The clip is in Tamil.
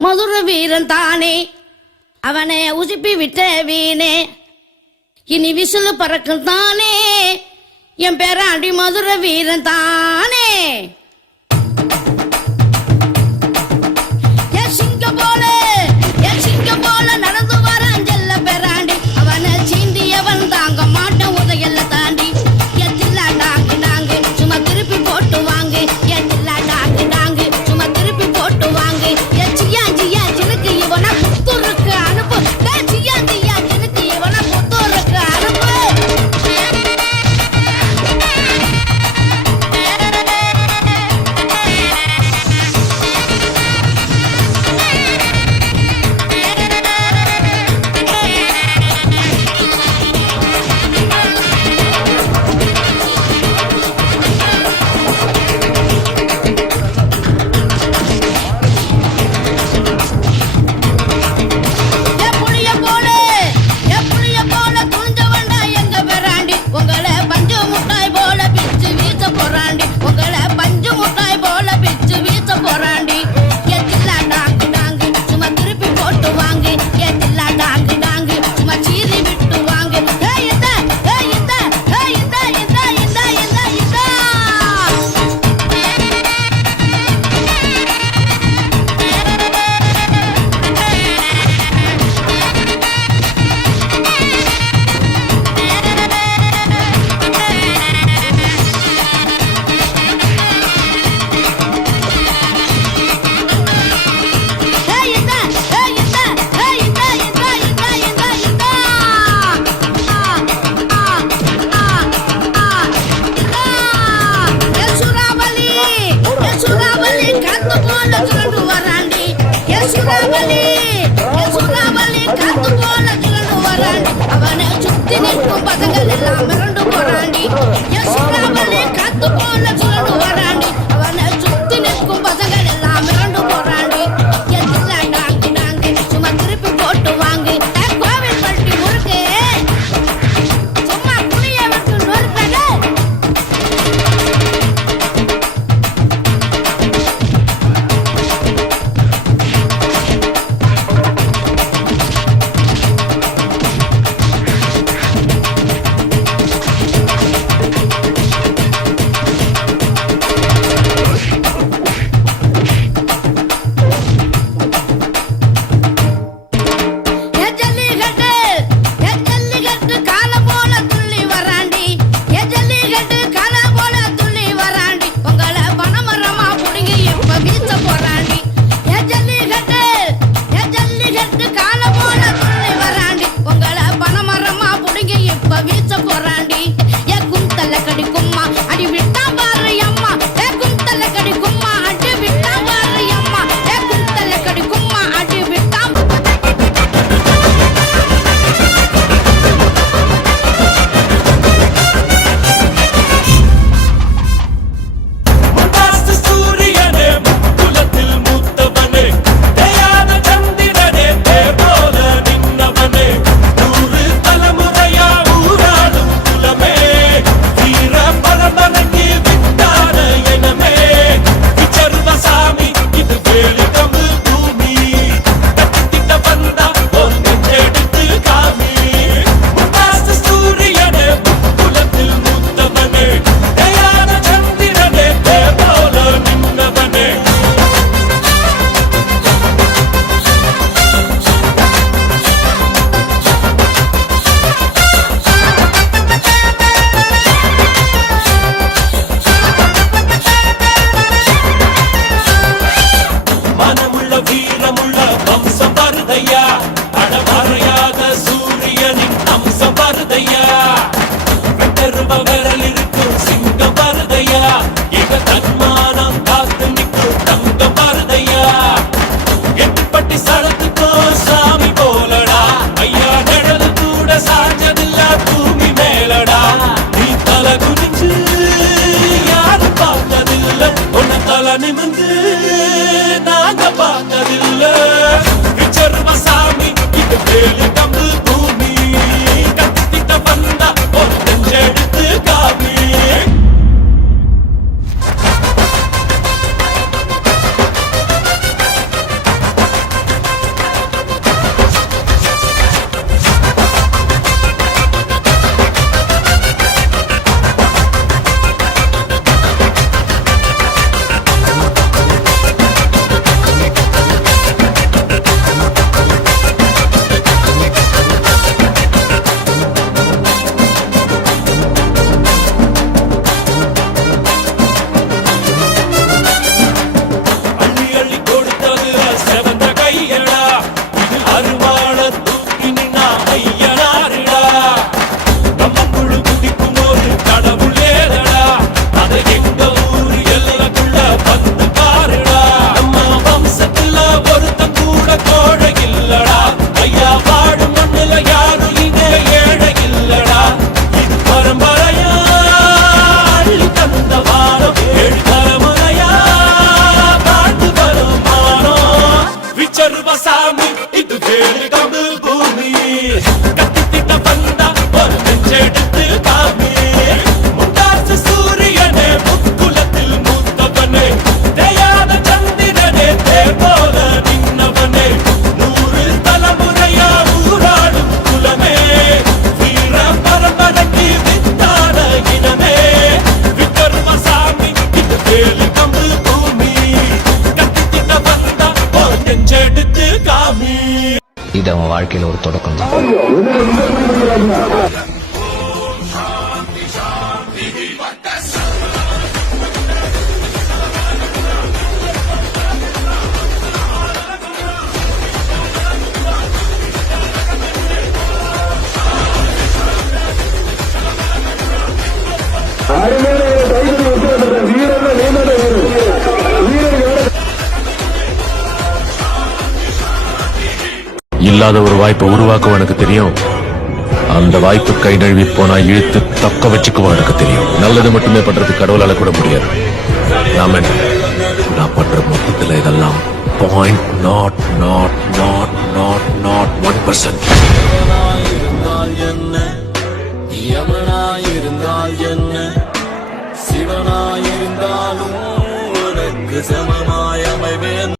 மதுர வீரன் தானே அவனை உசுப்பி விட்ட வீணே இனி விசிலு பறக்கும் தானே என் பேராண்டி மதுர வீரன் தானே சிங்கம் போல நடந்து வர அஞ்சல்ல பேராண்டி அவனை சீண்டியவன் தாங்க மாட்டேன் உதையல்ல தாண்டி எத்தில்லா டாங்கு நாங்கு சும்மா திருப்பி போட்டு வாங்கு எத்தில்லா டாங்கு நாங்கு சும்மா திருப்பி போட்டு வாங்கு சியா சியா சினுக்கு இவனை புத்தூருக்கு அனுப்பு சியா சியா சினுக்கு இவனை புத்தூருக்கு அனுப்பு அவனை சுத்தி நிற்கும் பதங்கள் எல்லாம் மிரண்டு போராண்டி காத்து போல சுரண்டு வராண்டி அவனை சுத்தி நிற்கும் பதங்கள் எல்லாம் மிரண்டு போராண்டி நாங்கு நாங்கு சும்மா திருப்பி போட்டு வாங்கு கோவில் பட்டி முறுக்கு சும்மா புளிய விட்டு நொறுத்தது சாமி இது வேலு கம்பு பூமி கத்திட்ட வந்தா ஒரு நெஞ்செடுத்து காமி முண்டாசு சூரியனே முக்குலத்தில் மூத்தவனே தேயாத சந்திரனே தேவோல நின்னவனே 100 தலைமுறையா ஊராடும் குலமே வீர பரம்பரைக்கு வித்தான இனமே விக்ரம சாமி இது வேலு கம்பு பூமி கத்திட்ட வந்தா ஒரு நெஞ்செடுத்து காமி இது அவன் வாழ்க்கையில ஒரு தொடக்கம் தான். இல்லாத ஒரு வாய்ப்பை உருவாக்குவோம் எனக்கு தெரியும். அந்த வாய்ப்பு கை நழுவி போனா இழுத்து தக்க வச்சுக்குவோம் எனக்கு தெரியும். நல்லது மட்டுமே பண்றது கடவுளால கூட முடியாது. நாம என்ன? நான் பண்ற மொத்தத்துல இதெல்லாம் 0.00001%. சிவனாயிருந்தாலும் உனக்கு சமமாய் அமைவேன்.